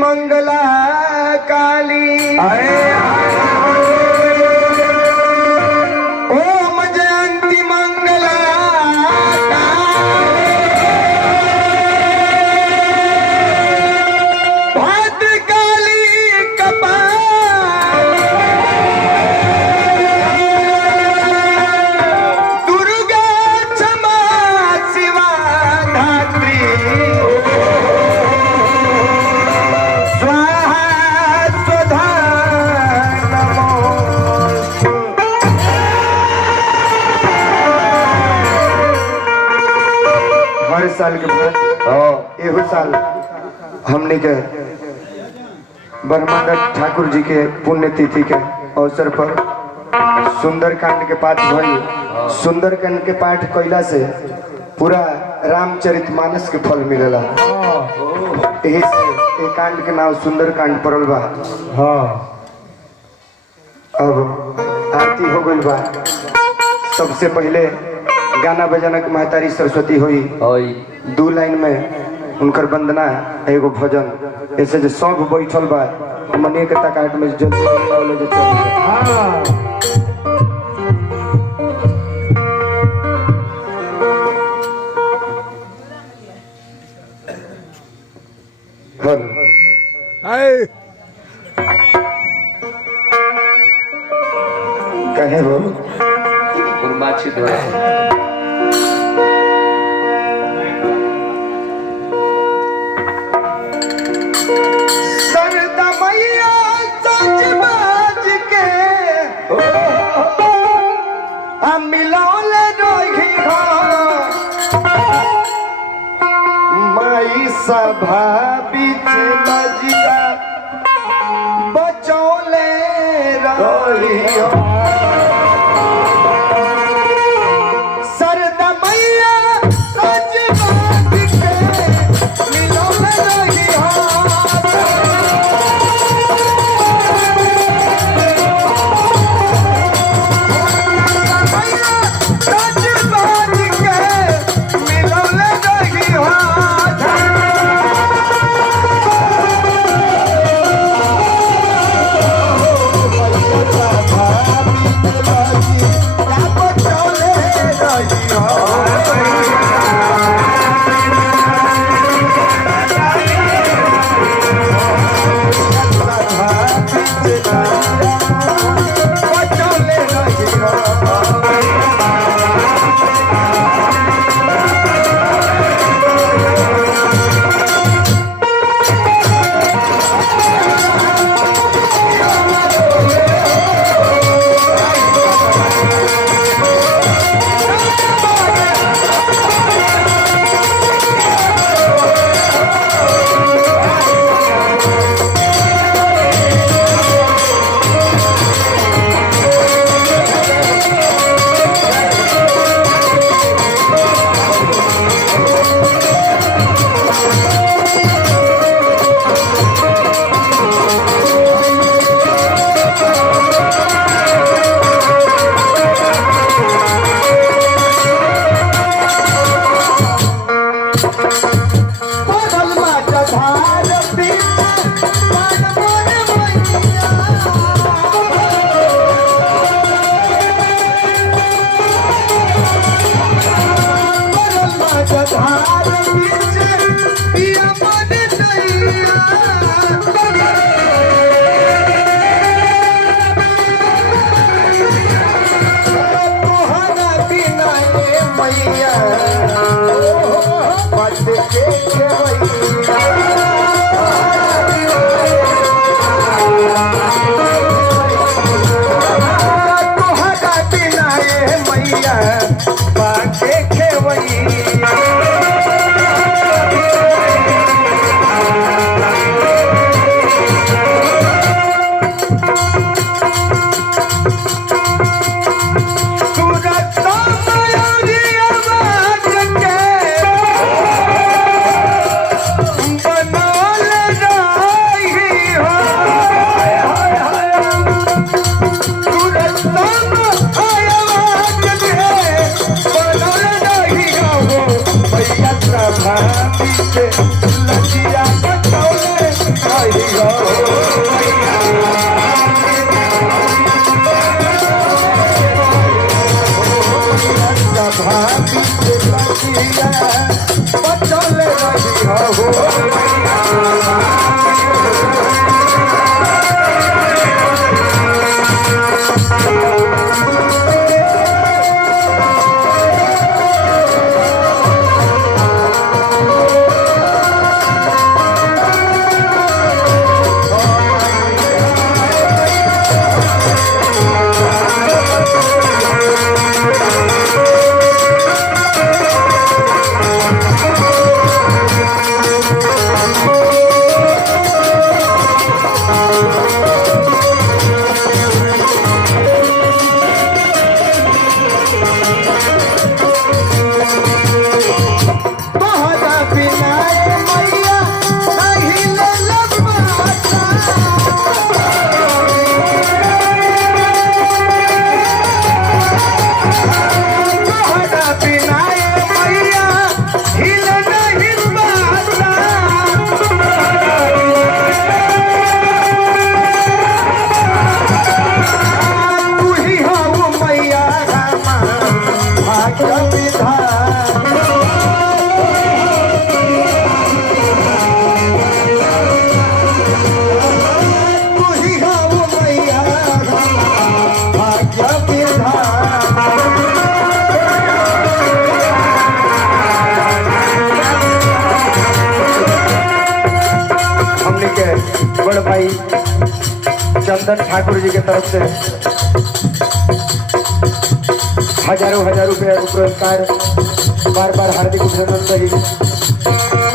मंगला काली ओम जयंती मंगला भद्रकाली कपाल दुर्गा क्षमा शिवा धात्री साल के बाद एहू साल हमने के ब्रह्मानंद ठाकुर जी के पुण्यतिथि के अवसर पर सुंदरकांड के पाठ भई। सुंदरकांड के पाठ कैला से पूरा रामचरितमानस के फल मिलेला। यही से एक कांड के नाम सुंदरकांड पड़ल बा। अब आरती हो गई बा। सबसे पहले गाना बजाना के महतारी सरस्वती हुई 2 लाइन में उनकर वंदना एगो भजन ऐसे जो सब बैठल बा मने के तकाट में जल्दी जो कहे वो सभा बीच लजिया बचौले रहियो सरदा मैया सजवा दिखे मिलौले रहियो सजवा दिखे मिलौले रहियो मैया बात के खेवैया तोहरा बिना मैया बात के खेवैया लजिया बचौले बचौले बड़ भाई चंदन ठाकुर जी के तरफ से हजारों रुपए पुरस्कार बार बार हार्दिक अभिनंदन सही।